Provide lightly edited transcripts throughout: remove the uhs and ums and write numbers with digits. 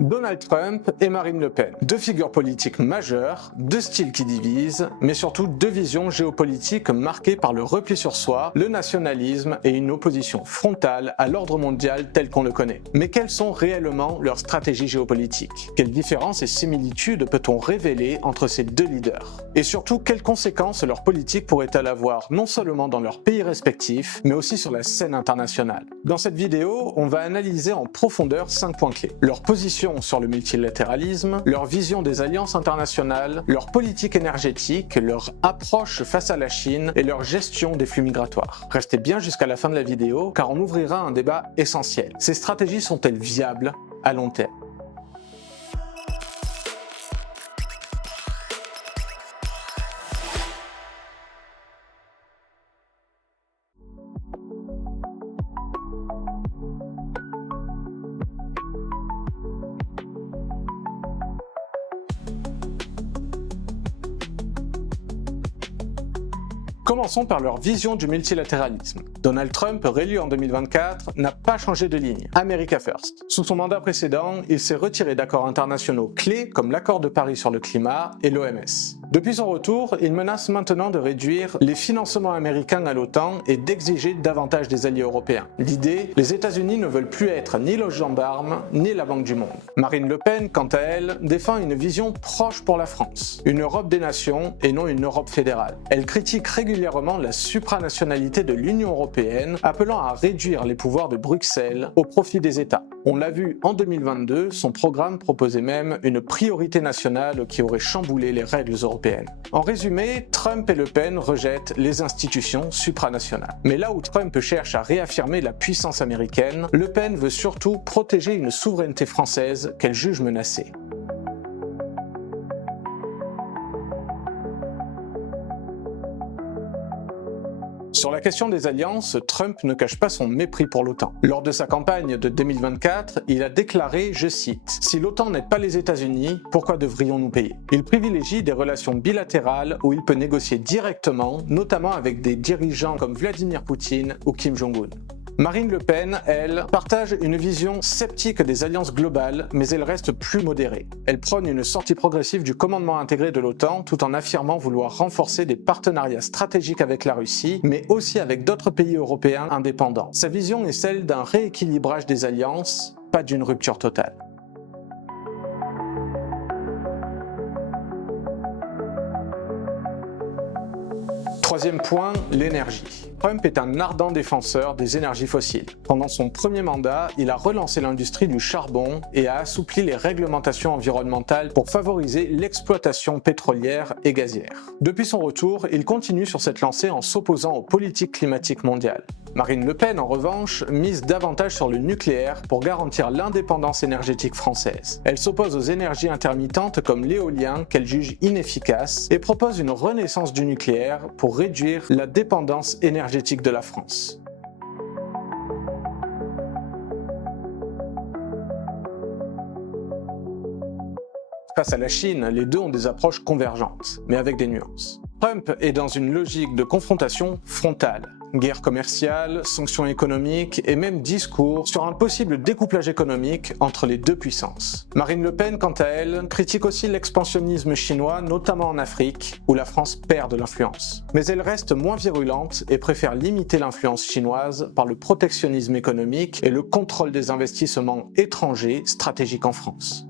Donald Trump et Marine Le Pen. Deux figures politiques majeures, deux styles qui divisent, mais surtout deux visions géopolitiques marquées par le repli sur soi, le nationalisme et une opposition frontale à l'ordre mondial tel qu'on le connaît. Mais quelles sont réellement leurs stratégies géopolitiques? Quelles différences et similitudes peut-on révéler entre ces deux leaders? Et surtout, quelles conséquences leur politique pourrait-elle avoir non seulement dans leurs pays respectifs, mais aussi sur la scène internationale? Dans cette vidéo, on va analyser en profondeur 5 points clés. Leur position sur le multilatéralisme, leur vision des alliances internationales, leur politique énergétique, leur approche face à la Chine et leur gestion des flux migratoires. Restez bien jusqu'à la fin de la vidéo car on ouvrira un débat essentiel. Ces stratégies sont-elles viables à long terme? Commençons par leur vision du multilatéralisme. Donald Trump, réélu en 2024, n'a pas changé de ligne. America First. Sous son mandat précédent, il s'est retiré d'accords internationaux clés comme l'accord de Paris sur le climat et l'OMS. Depuis son retour, il menace maintenant de réduire les financements américains à l'OTAN et d'exiger davantage des alliés européens. L'idée, les États-Unis ne veulent plus être ni le gendarme, ni la Banque du Monde. Marine Le Pen, quant à elle, défend une vision proche pour la France, une Europe des nations et non une Europe fédérale. Elle critique régulièrement la supranationalité de l'Union européenne, appelant à réduire les pouvoirs de Bruxelles au profit des États. On l'a vu en 2022, son programme proposait même une priorité nationale qui aurait chamboulé les règles européennes. En résumé, Trump et Le Pen rejettent les institutions supranationales. Mais là où Trump cherche à réaffirmer la puissance américaine, Le Pen veut surtout protéger une souveraineté française qu'elle juge menacée. Sur la question des alliances, Trump ne cache pas son mépris pour l'OTAN. Lors de sa campagne de 2024, il a déclaré, je cite, « Si l'OTAN n'aide pas les États-Unis, pourquoi devrions-nous payer ?» Il privilégie des relations bilatérales où il peut négocier directement, notamment avec des dirigeants comme Vladimir Poutine ou Kim Jong-un. Marine Le Pen, elle, partage une vision sceptique des alliances globales, mais elle reste plus modérée. Elle prône une sortie progressive du commandement intégré de l'OTAN tout en affirmant vouloir renforcer des partenariats stratégiques avec la Russie, mais aussi avec d'autres pays européens indépendants. Sa vision est celle d'un rééquilibrage des alliances, pas d'une rupture totale. Troisième point, l'énergie. Trump est un ardent défenseur des énergies fossiles. Pendant son premier mandat, il a relancé l'industrie du charbon et a assoupli les réglementations environnementales pour favoriser l'exploitation pétrolière et gazière. Depuis son retour, il continue sur cette lancée en s'opposant aux politiques climatiques mondiales. Marine Le Pen, en revanche, mise davantage sur le nucléaire pour garantir l'indépendance énergétique française. Elle s'oppose aux énergies intermittentes comme l'éolien qu'elle juge inefficace et propose une renaissance du nucléaire pour réduire la dépendance énergétique de la France. Face à la Chine, les deux ont des approches convergentes, mais avec des nuances. Trump est dans une logique de confrontation frontale. Guerre commerciale, sanctions économiques et même discours sur un possible découplage économique entre les deux puissances. Marine Le Pen, quant à elle, critique aussi l'expansionnisme chinois, notamment en Afrique, où la France perd de l'influence. Mais elle reste moins virulente et préfère limiter l'influence chinoise par le protectionnisme économique et le contrôle des investissements étrangers stratégiques en France.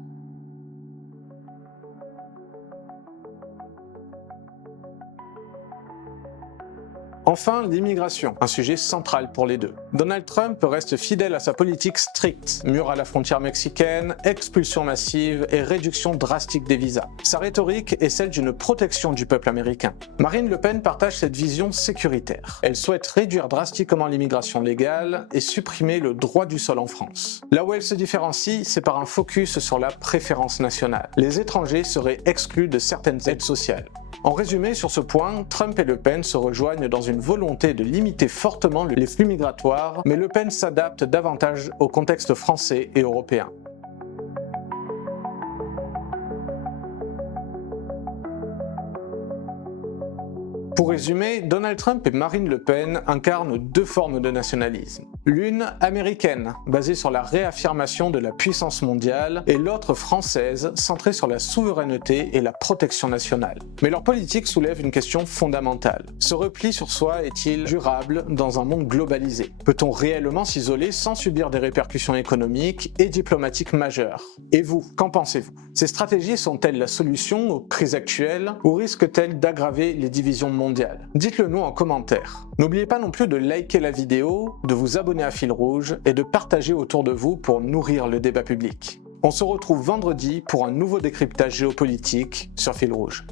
Enfin, l'immigration, un sujet central pour les deux. Donald Trump reste fidèle à sa politique stricte, mur à la frontière mexicaine, expulsion massive et réduction drastique des visas. Sa rhétorique est celle d'une protection du peuple américain. Marine Le Pen partage cette vision sécuritaire. Elle souhaite réduire drastiquement l'immigration légale et supprimer le droit du sol en France. Là où elle se différencie, c'est par un focus sur la préférence nationale. Les étrangers seraient exclus de certaines aides sociales. En résumé, sur ce point, Trump et Le Pen se rejoignent dans une volonté de limiter fortement les flux migratoires, mais Le Pen s'adapte davantage au contexte français et européen. Pour résumer, Donald Trump et Marine Le Pen incarnent deux formes de nationalisme. L'une américaine, basée sur la réaffirmation de la puissance mondiale, et l'autre française, centrée sur la souveraineté et la protection nationale. Mais leur politique soulève une question fondamentale. Ce repli sur soi est-il durable dans un monde globalisé? Peut-on réellement s'isoler sans subir des répercussions économiques et diplomatiques majeures? Et vous, qu'en pensez-vous? Ces stratégies sont-elles la solution aux crises actuelles ou risquent-elles d'aggraver les divisions mondiales? Dites-le nous en commentaire. N'oubliez pas non plus de liker la vidéo, de vous abonner à Fil Rouge et de partager autour de vous pour nourrir le débat public. On se retrouve vendredi pour un nouveau décryptage géopolitique sur Fil Rouge.